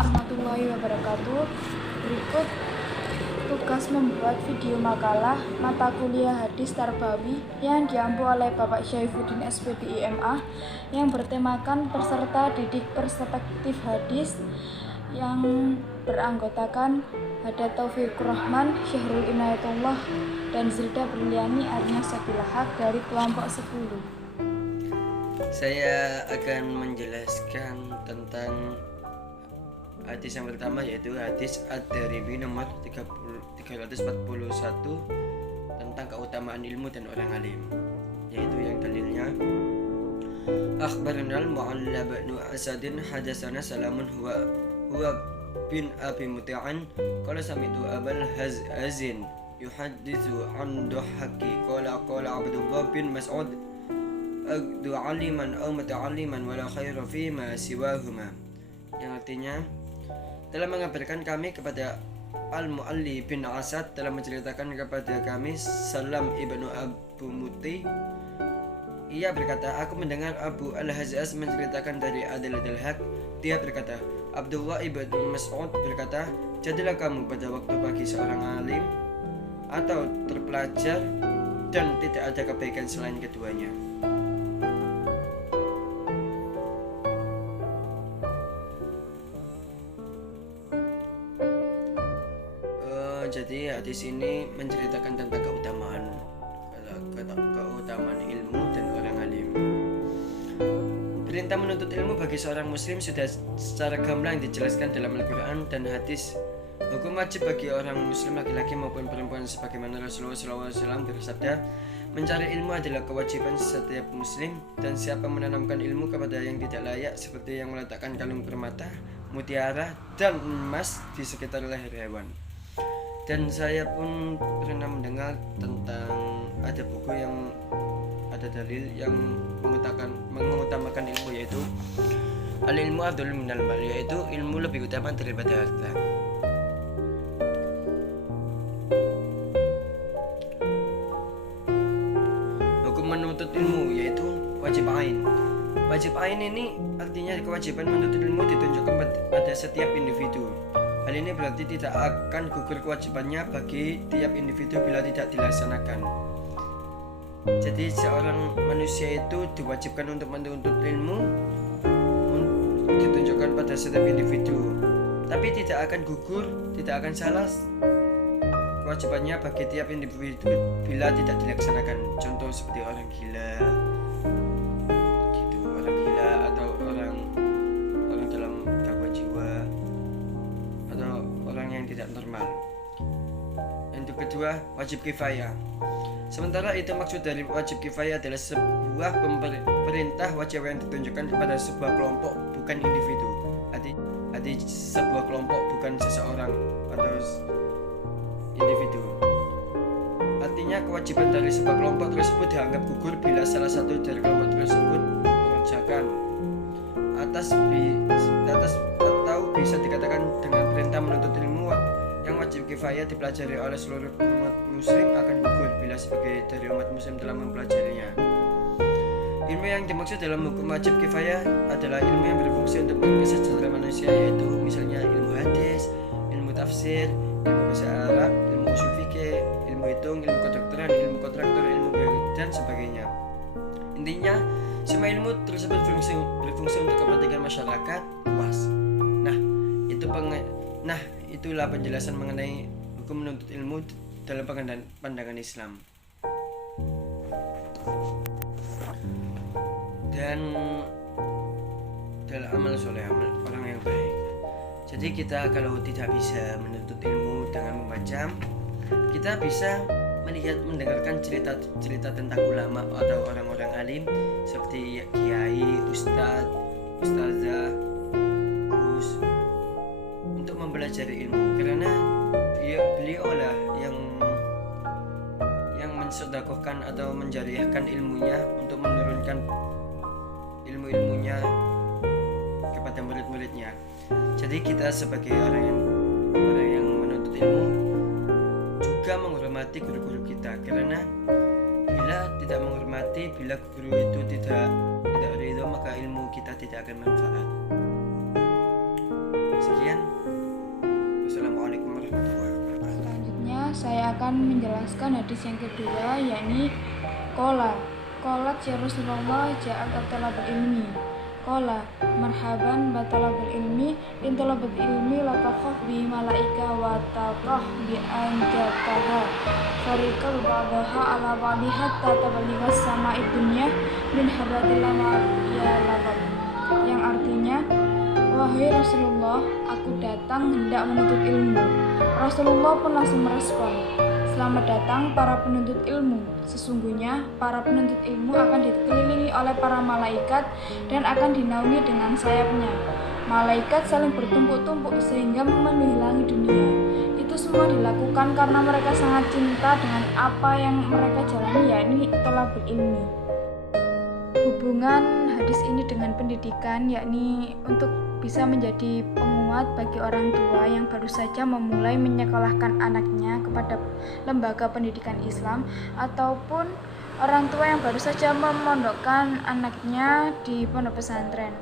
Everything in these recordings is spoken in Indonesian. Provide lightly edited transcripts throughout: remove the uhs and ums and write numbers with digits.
warahmatullahi wabarakatuh. Berikut tugas membuat video makalah mata kuliah hadis tarbawi yang diampu oleh Bapak Syaifuddin SPD MA yang bertemakan peserta didik perspektif hadis yang beranggotakan Hada Taufikur Rahman, Syahrul Inayatullah, dan Zilda Briliani Arnya Sabilahak dari kelompok 10. Saya akan menjelaskan tentang hadis yang pertama, yaitu hadis Ad-Darimi nomor 341 tentang keutamaan ilmu dan orang alim, yaitu yang dalilnya Akhbarana al-Mu'alla bin Asadin hadatsana Salamun huwa bin Abi Muti'an qala sami'tu Abul Hazin yuhadditsu an Duhaki qala Abdullah bin Mas'ud aqdu aliman aw muta'alliman wala khaira fima siwahuma, yang artinya telah mengabarkan kami kepada Al-Mu'alli bin Asad telah menceritakan kepada kami Salam ibnu Abu Muti. Ia berkata, aku mendengar Abu Al-Hazaz menceritakan dari Adil al-Haq. Dia berkata, Abdullah ibnu Mas'ud berkata, jadilah kamu pada waktu pagi seorang alim atau terpelajar, dan tidak ada kebaikan selain keduanya. Jadi hadis ini menceritakan tentang keutamaan ilmu dan orang alim. Perintah menuntut ilmu bagi seorang muslim sudah secara gamblang dijelaskan dalam Al-Quran dan hadis. Hukum wajib bagi orang muslim laki-laki maupun perempuan sebagaimana Rasulullah SAW bersabda, mencari ilmu adalah kewajiban setiap muslim, dan siapa menanamkan ilmu kepada yang tidak layak seperti yang meletakkan kalung permata, mutiara, dan emas di sekitar leher hewan. Dan saya pun pernah mendengar tentang ada buku yang ada dalil yang mengutamakan ilmu, yaitu al-ilmu afdalul minal mal, yaitu ilmu lebih utama daripada harta. Hukum menuntut ilmu yaitu wajib ain. Wajib ain ini artinya kewajiban menuntut ilmu ditunjukkan pada setiap individu. Hal ini berarti tidak akan gugur kewajibannya bagi tiap individu bila tidak dilaksanakan. Jadi seorang manusia itu diwajibkan untuk menuntut ilmu ditunjukkan pada setiap individu, tapi tidak akan gugur, tidak akan salah kewajibannya bagi tiap individu bila tidak dilaksanakan. Contoh seperti orang gila gitu, orang gila atau orang dalam gangguan jiwa, orang yang tidak normal. Yang kedua, wajib kifayah. Sementara itu maksud dari wajib kifayah adalah sebuah perintah wajib yang ditunjukkan kepada sebuah kelompok, bukan individu. Arti sebuah kelompok, bukan seseorang atau individu. Artinya kewajiban dari sebuah kelompok tersebut dianggap gugur bila salah satu dari kelompok tersebut mengerjakan atas atau bisa dikatakan dengan perintah menuntut ilmu yang wajib kifayah dipelajari oleh seluruh umat muslim akan gugur bila sebagai dari umat muslim telah mempelajarinya. Ilmu yang dimaksud dalam hukum wajib kifayah adalah ilmu yang berfungsi untuk kesejahteraan manusia, yaitu misalnya ilmu hadis, ilmu tafsir, ilmu bahasa Arab, ilmu usul fikih, ilmu hitung, ilmu kedokteran, ilmu kontraktor, ilmu biologi, dan sebagainya. Intinya, semua ilmu tersebut berfungsi untuk kepentingan masyarakat luas. Itulah penjelasan mengenai hukum menuntut ilmu dalam pandangan Islam. Dan dalam amal soleh, orang yang baik. Jadi kita kalau tidak bisa menuntut ilmu dengan membaca, kita bisa mendengarkan cerita tentang ulama atau orang-orang alim seperti kiai, ustadz, ustazah, untuk mempelajari ilmu, karena beliau lah yang mensedekahkan atau menjariahkan ilmunya untuk menurunkan ilmu-ilmunya kepada murid-muridnya. Jadi kita sebagai orang yang menuntut ilmu juga menghormati guru-guru kita, karena bila tidak menghormati, bila guru itu tidak ridho, maka ilmu kita tidak akan manfaat. Sekian. Sekian. Wassalamualaikum warahmatullahi wabarakatuh. Selanjutnya saya akan menjelaskan hadis yang kedua, yakni Qolat ya Rasulullah ja'at talabul ilmi. Qala marhaban batalabul ilmi in talabul ilmi la takhaf bi malaika wa taqah bi anjataha farikal ba'daha ala ba'di hatta tabalighas sama'id dunya min habratillah ya labab, yang artinya, wahai Rasulullah, aku datang hendak menuntut ilmu. Rasulullah pun langsung merespon, selamat datang para penuntut ilmu. Sesungguhnya para penuntut ilmu akan dikelilingi oleh para malaikat dan akan dinaungi dengan sayapnya. Malaikat saling bertumpuk-tumpuk sehingga memenuhi langit dunia. Itu semua dilakukan karena mereka sangat cinta dengan apa yang mereka jalani, yakni thalabul ilmi. Hubungan hadis ini dengan pendidikan, yakni untuk bisa menjadi penguat bagi orang tua yang baru saja memulai menyekolahkan anaknya kepada lembaga pendidikan Islam, ataupun orang tua yang baru saja memondokkan anaknya di pondok pesantren.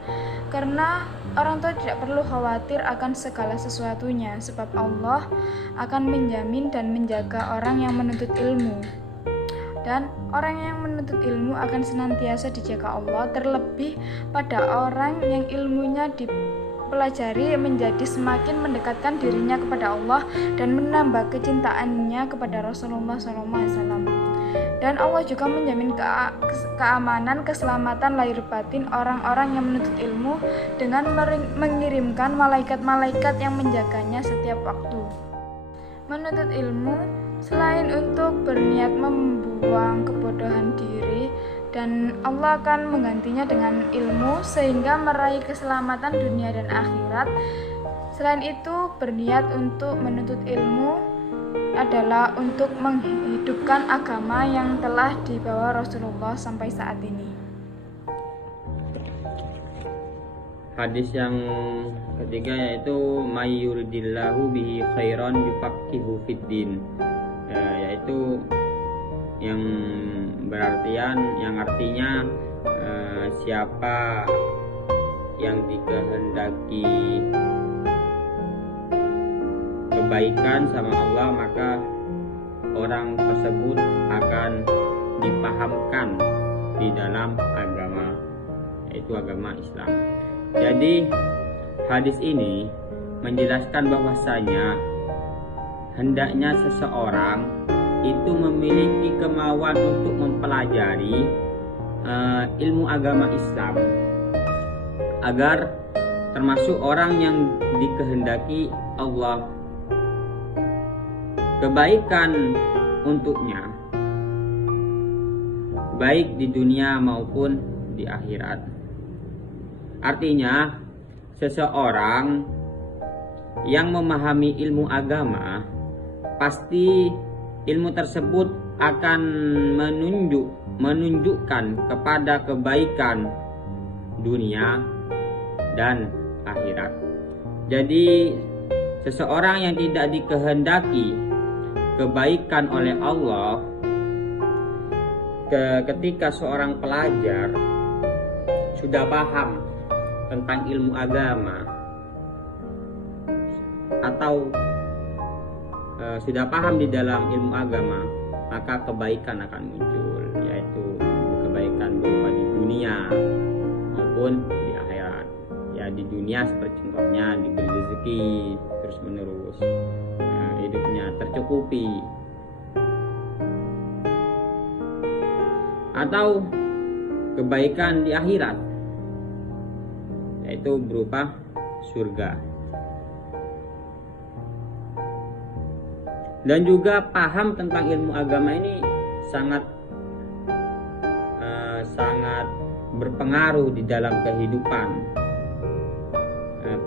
Karena orang tua tidak perlu khawatir akan segala sesuatunya, sebab Allah akan menjamin dan menjaga orang yang menuntut ilmu. Dan orang yang menuntut ilmu akan senantiasa dijaga Allah, terlebih pada orang yang ilmunya dipelajari menjadi semakin mendekatkan dirinya kepada Allah dan menambah kecintaannya kepada Rasulullah SAW. Dan Allah juga menjamin keamanan, keselamatan lahir batin orang-orang yang menuntut ilmu dengan mengirimkan malaikat-malaikat yang menjaganya setiap waktu. Menuntut ilmu selain untuk berniat membuang kebodohan diri, dan Allah akan menggantinya dengan ilmu sehingga meraih keselamatan dunia dan akhirat. Selain itu, berniat untuk menuntut ilmu adalah untuk menghidupkan agama yang telah dibawa Rasulullah sampai saat ini. Hadis yang ketiga yaitu may yuridillahu bihi khairan yufaqihu fiddin, yaitu yang artinya siapa yang dikehendaki kebaikan sama Allah, maka orang tersebut akan dipahamkan di dalam agama, yaitu agama Islam. Jadi hadis ini menjelaskan bahwasanya hendaknya seseorang itu memiliki kemauan untuk mempelajari ilmu agama Islam, agar termasuk orang yang dikehendaki Allah kebaikan untuknya, baik di dunia maupun di akhirat. Artinya, seseorang yang memahami ilmu agama, pasti ilmu tersebut akan menunjukkan kepada kebaikan dunia dan akhirat. Jadi, seseorang yang tidak dikehendaki kebaikan oleh Allah, ketika seorang pelajar sudah paham tentang ilmu agama atau sudah paham di dalam ilmu agama, maka kebaikan akan muncul, yaitu kebaikan berupa di dunia maupun di akhirat. Ya, di dunia seperti contohnya diberi rezeki terus menerus, hidupnya tercukupi, atau kebaikan di akhirat, yaitu berupa surga. Dan juga paham tentang ilmu agama ini sangat berpengaruh di dalam kehidupan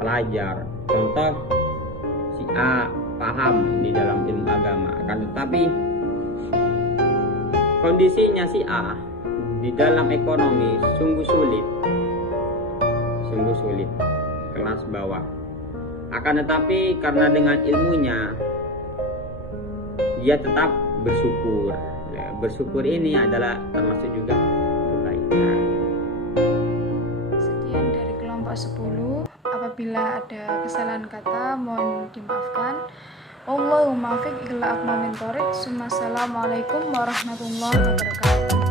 pelajar. Contoh, si A paham di dalam ilmu agama, akan tetapi kondisinya si A di dalam ekonomi sungguh sulit, kelas bawah. Akan tetapi karena dengan ilmunya dia tetap bersyukur. Bersyukur ini adalah termasuk juga kebaikan. Sekian dari kelompok 10. Apabila ada kesalahan kata, mohon dimaafkan. Allahumma fiq ila aqwamit thoriq. Assalamualaikum warahmatullahi wabarakatuh.